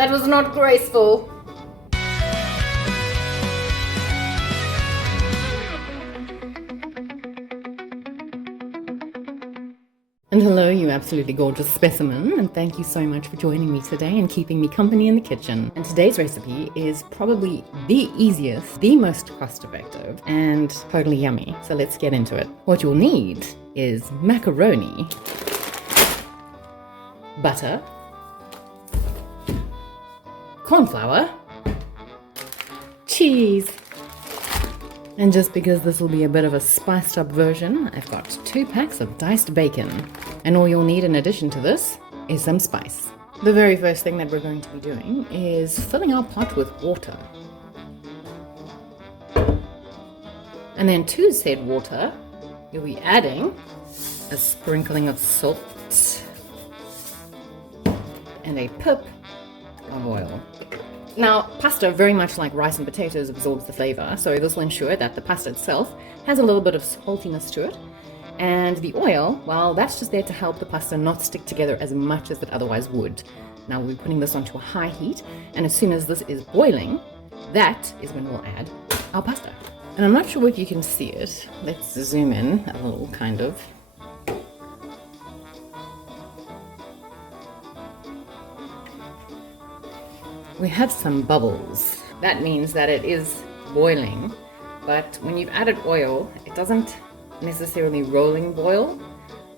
That was not graceful. And hello, you absolutely gorgeous specimen, and thank you so much for joining me today and keeping me company in the kitchen. And today's recipe is probably the easiest, the most cost-effective, and totally yummy. So let's get into it. What you'll need is macaroni, butter, corn flour, cheese, and just because this will be a bit of a spiced up version, I've got 2 packs of diced bacon. And all you'll need in addition to this is some spice. The very first thing that we're going to be doing is filling our pot with water. And then to said water, you'll be adding a sprinkling of salt and a pip of oil. Now, pasta, very much like rice and potatoes, absorbs the flavor, so this will ensure that the pasta itself has a little bit of saltiness to it. And the oil, well, that's just there to help the pasta not stick together as much as it otherwise would. Now we're putting this onto a high heat, and as soon as this is boiling, that is when we'll add our pasta. And I'm not sure if you can see it. Let's zoom in a little, kind of. We have some bubbles. That means that it is boiling, but when you've added oil, it doesn't necessarily rolling boil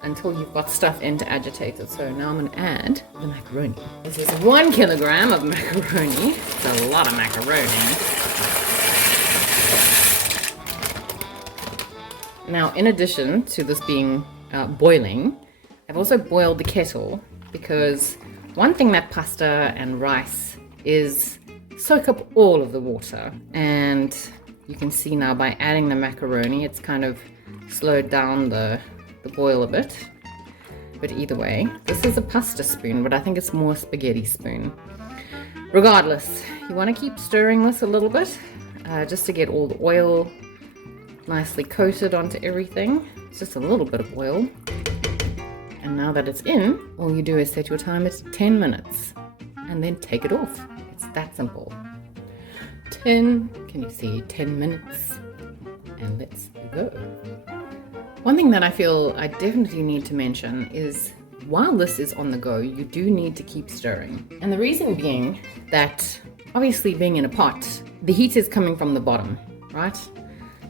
until you've got stuff in to agitate it. So now I'm going to add the macaroni. This is 1 kilogram of macaroni. It's a lot of macaroni. Now, in addition to this being boiling, I've also boiled the kettle, because one thing that pasta and rice is soak up all of the water, and you can see now by adding the macaroni it's kind of slowed down the boil a bit. But either way, this is a pasta spoon, but I think it's more a spaghetti spoon. Regardless, you want to keep stirring this a little bit just to get all the oil nicely coated onto everything. It's just a little bit of oil. And now that it's in, all you do is set your timer to 10 minutes and then take it off. It's that simple. 10, can you see, 10 minutes, and let's go. One thing that I feel I definitely need to mention is while this is on the go, you do need to keep stirring. And the reason being that obviously being in a pot, the heat is coming from the bottom, right?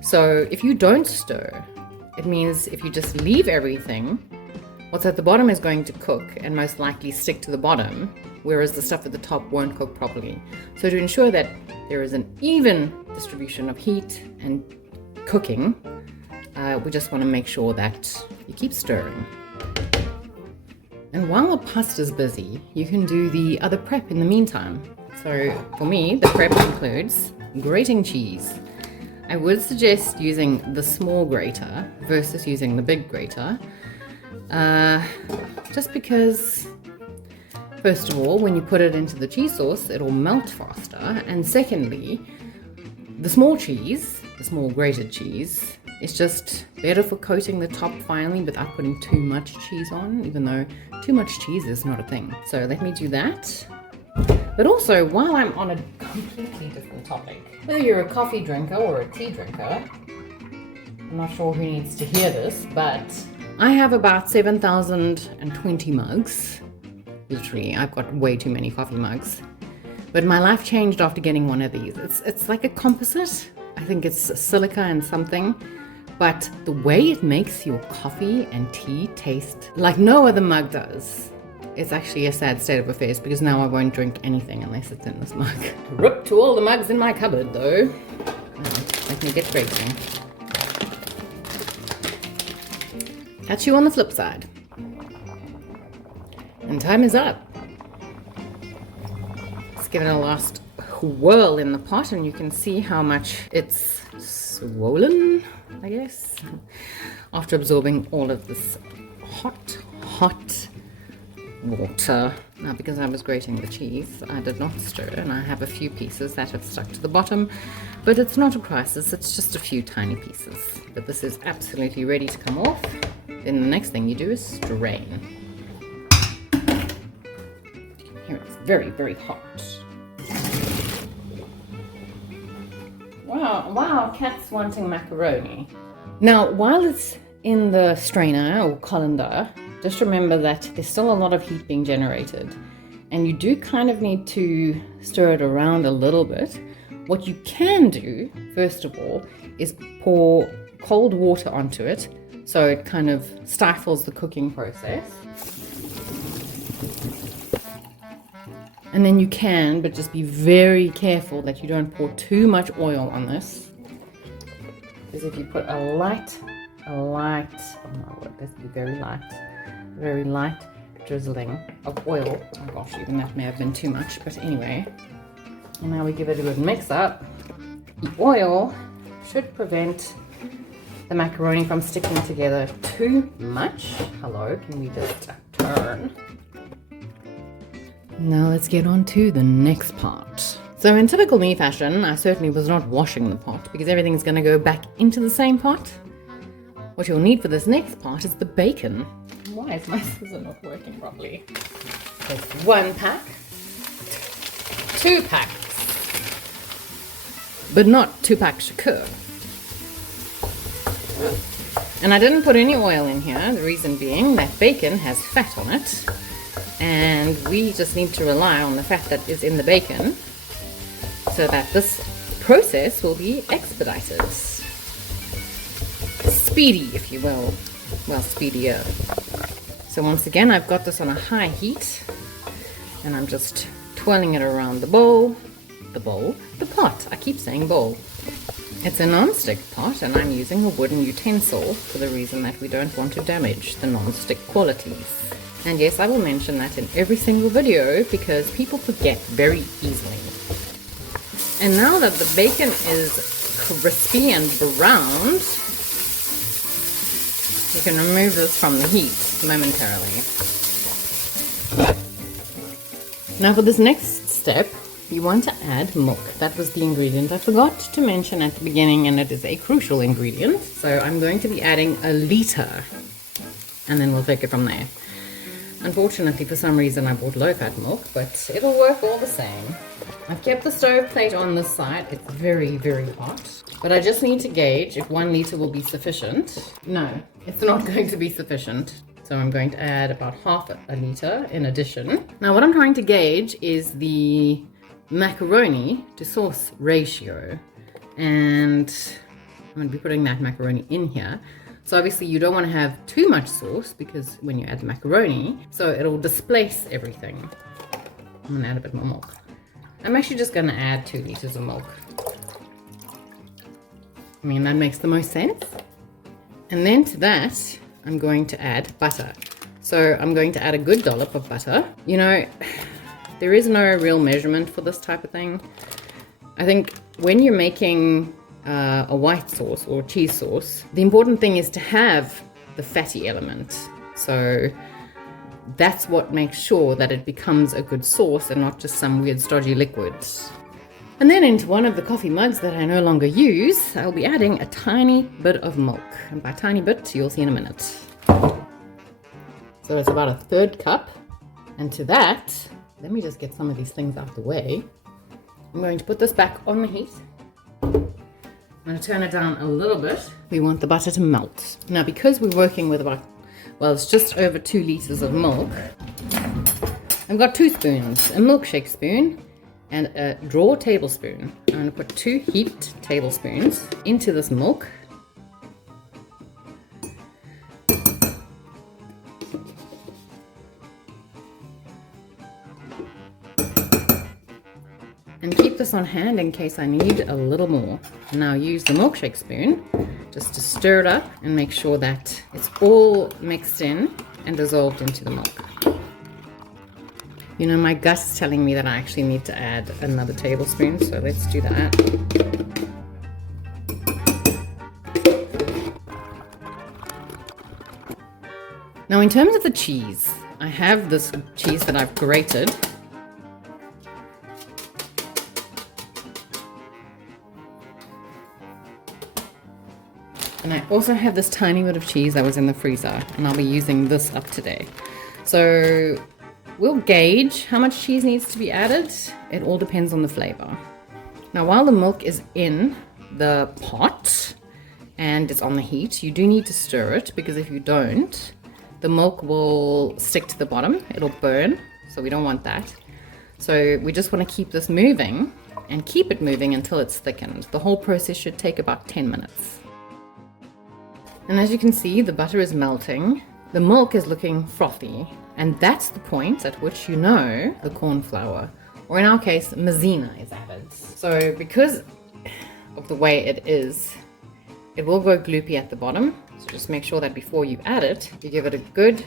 So if you don't stir, it means if you just leave everything, what's at the bottom is going to cook and most likely stick to the bottom, whereas the stuff at the top won't cook properly. So to ensure that there is an even distribution of heat and cooking, we just want to make sure that you keep stirring. And while the pasta's busy, you can do the other prep in the meantime. So for me, the prep includes grating cheese. I would suggest using the small grater versus using the big grater, just because, first of all, when you put it into the cheese sauce, it'll melt faster. And secondly, the small cheese, the small grated cheese, is just better for coating the top finally without putting too much cheese on, even though too much cheese is not a thing. So let me do that. But also, while I'm on a completely different topic, whether you're a coffee drinker or a tea drinker, I'm not sure who needs to hear this, but I have about 7,020 mugs. Literally, I've got way too many coffee mugs. But my life changed after getting one of these. It's like a composite. I think it's silica and something. But the way it makes your coffee and tea taste like no other mug does, it's actually a sad state of affairs, because now I won't drink anything unless it's in this mug. Rip to all the mugs in my cupboard though. Right, let me get grating. Catch you on the flip side. And time is up. Let's give it a last whirl in the pot, and you can see how much it's swollen, I guess, after absorbing all of this hot water. Now, because I was grating the cheese, I did not stir, and I have a few pieces that have stuck to the bottom, but it's not a crisis, it's just a few tiny pieces. But this is absolutely ready to come off. Then the next thing you do is strain. You can hear it very, very hot. Wow, cat's wanting macaroni. Now, while it's in the strainer or colander, just remember that there's still a lot of heat being generated. And you do kind of need to stir it around a little bit. What you can do, first of all, is pour cold water onto it so it kind of stifles the cooking process. And then you can, but just be very careful that you don't pour too much oil on this. Because if you put a light, oh my word, let's be very light drizzling of oil. Oh gosh, even that may have been too much, but anyway. And now we give it a good mix up. The oil should prevent the macaroni from sticking together too much. Hello, can we just turn? Now let's get on to the next part. So in typical me fashion, I certainly was not washing the pot because everything's going to go back into the same pot. What you'll need for this next part is the bacon. Why is my scissor not working properly? There's 1 pack, 2 packs, but not 2 packs to cook. And I didn't put any oil in here, the reason being that bacon has fat on it. And we just need to rely on the fat that is in the bacon so that this process will be expedited. Speedy, if you will. Well, speedier. So once again, I've got this on a high heat and I'm just twirling it around the pot. I keep saying bowl. It's a non-stick pot and I'm using a wooden utensil for the reason that we don't want to damage the non-stick qualities. And yes, I will mention that in every single video because people forget very easily. And now that the bacon is crispy and browned, you can remove this from the heat momentarily. Now for this next step, you want to add milk. That was the ingredient I forgot to mention at the beginning and it is a crucial ingredient. So I'm going to be adding 1 liter and then we'll take it from there. Unfortunately, for some reason, I bought low-fat milk, but it'll work all the same. I've kept the stove plate on this side. It's very, very hot. But I just need to gauge if 1 liter will be sufficient. No, it's not going to be sufficient. So I'm going to add about half a liter in addition. Now, what I'm trying to gauge is the macaroni to sauce ratio. And I'm going to be putting that macaroni in here. So obviously you don't want to have too much sauce because when you add the macaroni, so it'll displace everything. I'm going to add a bit more milk. I'm actually just going to add 2 liters of milk. I mean, that makes the most sense. And then to that, I'm going to add butter. So I'm going to add a good dollop of butter. You know, there is no real measurement for this type of thing. I think when you're making a white sauce or cheese sauce, the important thing is to have the fatty element. So that's what makes sure that it becomes a good sauce and not just some weird stodgy liquid. And then into one of the coffee mugs that I no longer use, I'll be adding a tiny bit of milk. And by tiny bit, you'll see in a minute. So it's about 1/3 cup. And to that, let me just get some of these things out the way. I'm going to put this back on the heat. I'm going to turn it down a little bit. We want the butter to melt. Now, because we're working with about, well, it's just over 2 liters of milk, I've got 2 spoons, a milkshake spoon and a drawer tablespoon. I'm going to put 2 heaped tablespoons into this milk. And keep this on hand in case I need a little more. Now use the milkshake spoon just to stir it up and make sure that it's all mixed in and dissolved into the milk. You know, my gut's telling me that I actually need to add another tablespoon, so let's do that. Now in terms of the cheese, I have this cheese that I've grated. And I also have this tiny bit of cheese that was in the freezer, and I'll be using this up today. So we'll gauge how much cheese needs to be added. It all depends on the flavor. Now, while the milk is in the pot and it's on the heat, you do need to stir it, because if you don't, the milk will stick to the bottom. It'll burn, so we don't want that. So we just want to keep this moving and keep it moving until it's thickened. The whole process should take about 10 minutes. And as you can see, the butter is melting. The milk is looking frothy, and that's the point at which you know the corn flour, or in our case, maizena, is added. So because of the way it is, it will go gloopy at the bottom. So just make sure that before you add it, you give it a good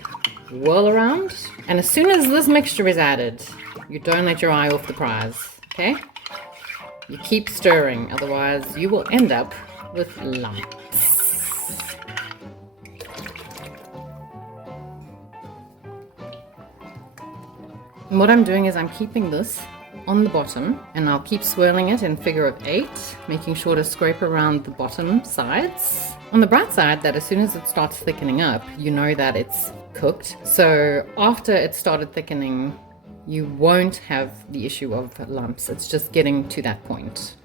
whirl around. And as soon as this mixture is added, you don't let your eye off the prize, okay? You keep stirring, otherwise you will end up with lumps. And what I'm doing is I'm keeping this on the bottom, and I'll keep swirling it in figure of 8, making sure to scrape around the bottom sides. On the bright side, that as soon as it starts thickening up, you know that it's cooked. So after it started thickening, you won't have the issue of lumps. It's just getting to that point.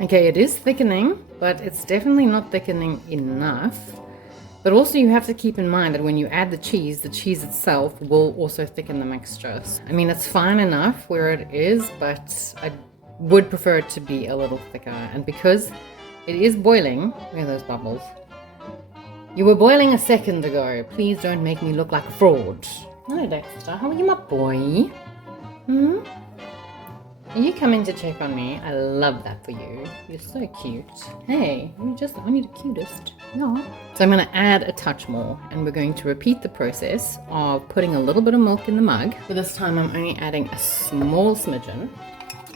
Okay, it is thickening, but it's definitely not thickening enough. But also you have to keep in mind that when you add the cheese itself will also thicken the mixture. I mean, it's fine enough where it is, but I would prefer it to be a little thicker. And because it is boiling, where are those bubbles? You were boiling a second ago. Please don't make me look like a fraud. Hello, Dexter. How are you, my boy? Are you coming to check on me? I love that for you. You're so cute. Hey, you're just only the cutest. No. So I'm going to add a touch more, and we're going to repeat the process of putting a little bit of milk in the mug. But this time I'm only adding a small smidgen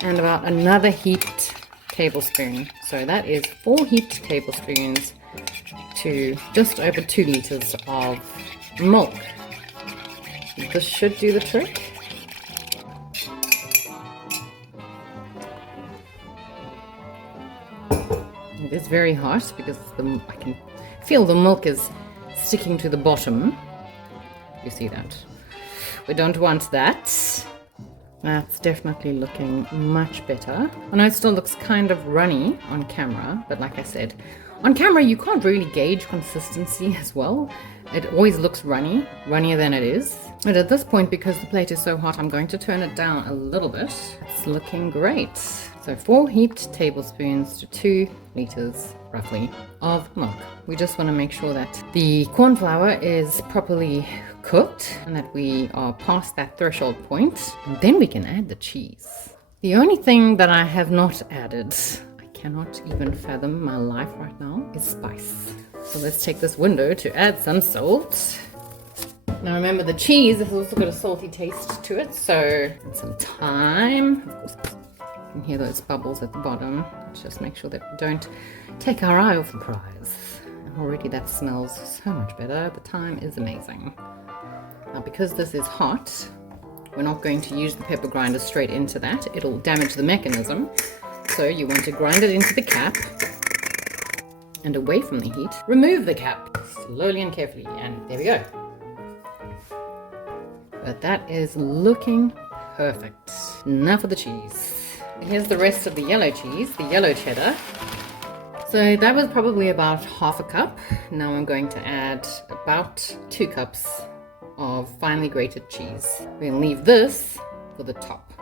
and about another heaped tablespoon. So that is 4 heaped tablespoons to just over 2 liters of milk. This should do the trick. It is very hot because I can feel the milk is sticking to the bottom. You see that? We don't want that. That's definitely looking much better. I know it still looks kind of runny on camera, but like I said, on camera you can't really gauge consistency as well. It always looks runny, runnier than it is. But at this point, because the plate is so hot, I'm going to turn it down a little bit. It's looking great. So 4 heaped tablespoons to 2 liters, roughly, of milk. We just want to make sure that the corn flour is properly cooked and that we are past that threshold point. And then we can add the cheese. The only thing that I have not added, I cannot even fathom my life right now, is spice. So let's take this window to add some salt. Now remember, the cheese has also got a salty taste to it, so some thyme. Of course, you can hear those bubbles at the bottom. Just make sure that we don't take our eye off the prize. Already that smells so much better. The thyme is amazing. Now because this is hot, we're not going to use the pepper grinder straight into that. It'll damage the mechanism. So you want to grind it into the cap and away from the heat. Remove the cap slowly and carefully, and there we go. But that is looking perfect. Now for the cheese. Here's the rest of the yellow cheese, the yellow cheddar. So that was probably about half a cup. Now I'm going to add about 2 cups of finely grated cheese. We'll leave this for the top.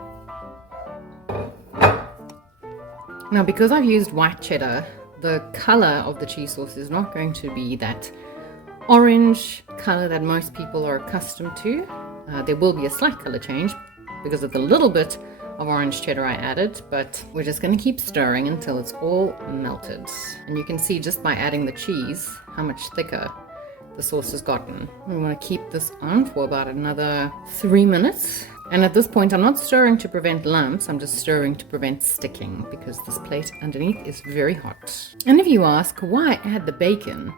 Now because I've used white cheddar, the color of the cheese sauce is not going to be that orange color that most people are accustomed to. There will be a slight color change because of the little bit of orange cheddar I added, but we're just going to keep stirring until it's all melted. And you can see just by adding the cheese how much thicker the sauce has gotten. We want to keep this on for about another 3 minutes. And at this point, I'm not stirring to prevent lumps, I'm just stirring to prevent sticking because this plate underneath is very hot. And if you ask, why add the bacon?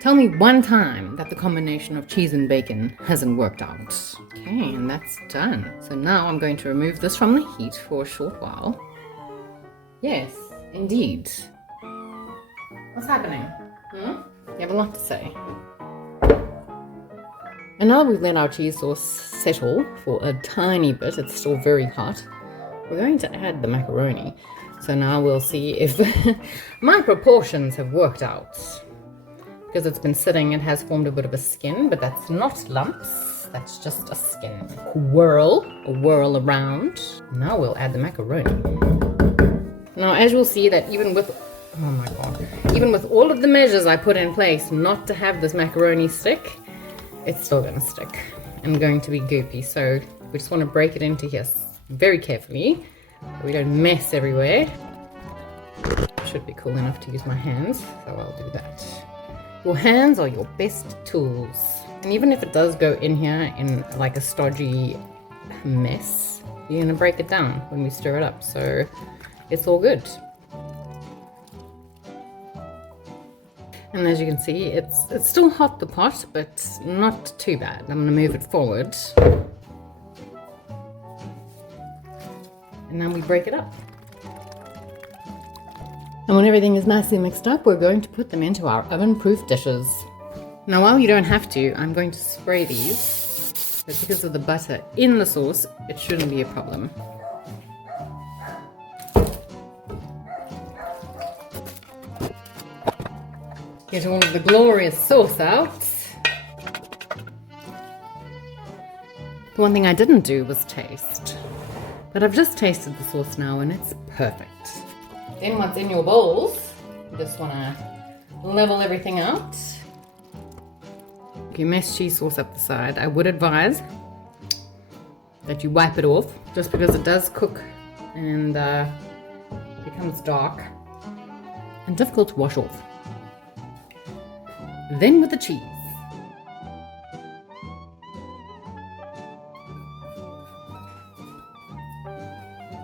Tell me one time that the combination of cheese and bacon hasn't worked out. Okay, and that's done. So now I'm going to remove this from the heat for a short while. Yes, indeed. What's happening? You have a lot to say. And now we've let our cheese sauce settle for a tiny bit, it's still very hot, we're going to add the macaroni. So now we'll see if my proportions have worked out. Because it's been sitting, it has formed a bit of a skin, but that's not lumps, that's just a skin. Whirl around. Now we'll add the macaroni. Now as you'll see that even with, oh my god, even with all of the measures I put in place not to have this macaroni stick, it's still gonna stick and going to be goopy. So we just want to break it into here very carefully so we don't mess everywhere. Should be cool enough to use my hands, so I'll do that. Your hands are your best tools. And even if it does go in here in like a stodgy mess, you're gonna break it down when we stir it up, so it's all good. And as you can see, it's still hot, the pot, but not too bad. I'm gonna move it forward. And now we break it up. And when everything is nicely mixed up, we're going to put them into our oven-proof dishes. Now while you don't have to, I'm going to spray these, but because of the butter in the sauce, it shouldn't be a problem. Get all of the glorious sauce out. The one thing I didn't do was taste, but I've just tasted the sauce now and it's perfect. Then once in your bowls, you just want to level everything out. If you mess cheese sauce up the side, I would advise that you wipe it off, just because it does cook and becomes dark and difficult to wash off. Then with the cheese.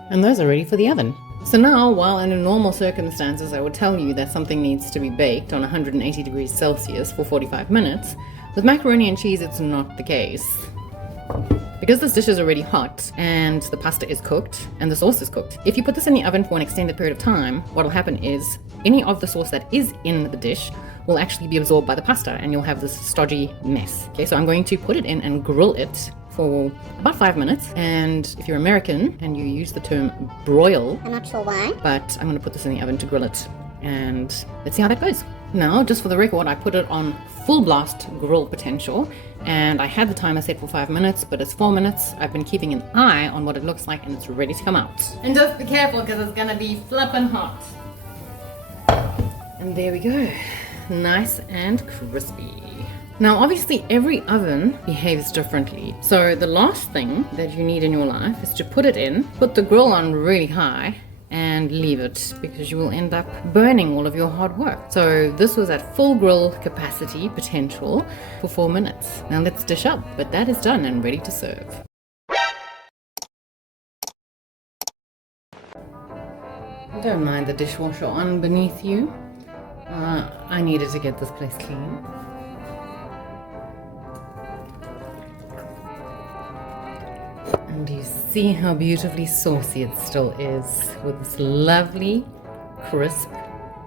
And those are ready for the oven. So now, while in normal circumstances I would tell you that something needs to be baked on 180 degrees Celsius for 45 minutes, with macaroni and cheese it's not the case. Because this dish is already hot and the pasta is cooked and the sauce is cooked, if you put this in the oven for an extended period of time, what will happen is any of the sauce that is in the dish will actually be absorbed by the pasta and you'll have this stodgy mess. Okay, so I'm going to put it in and grill it for about 5 minutes. And if you're American and you use the term broil, I'm not sure why, but I'm going to put this in the oven to grill it and let's see how that goes. Now, just for the record, I put it on full blast grill potential and I had the timer set for 5 minutes, but it's 4 minutes. I've been keeping an eye on what it looks like and it's ready to come out. And just be careful because it's going to be flippin' hot. And there we go. Nice and crispy. Now obviously every oven behaves differently, so the last thing that you need in your life is to put it in, put the grill on really high and leave it, because you will end up burning all of your hard work. So this was at full grill capacity potential for 4 minutes. Now let's dish up, but that is done and ready to serve. Don't mind the dishwasher on beneath you. I needed to get this place clean. And you see how beautifully saucy it still is, with this lovely crisp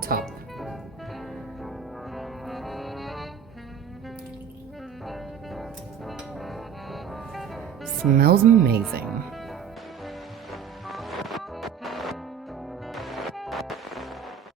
top. Smells amazing.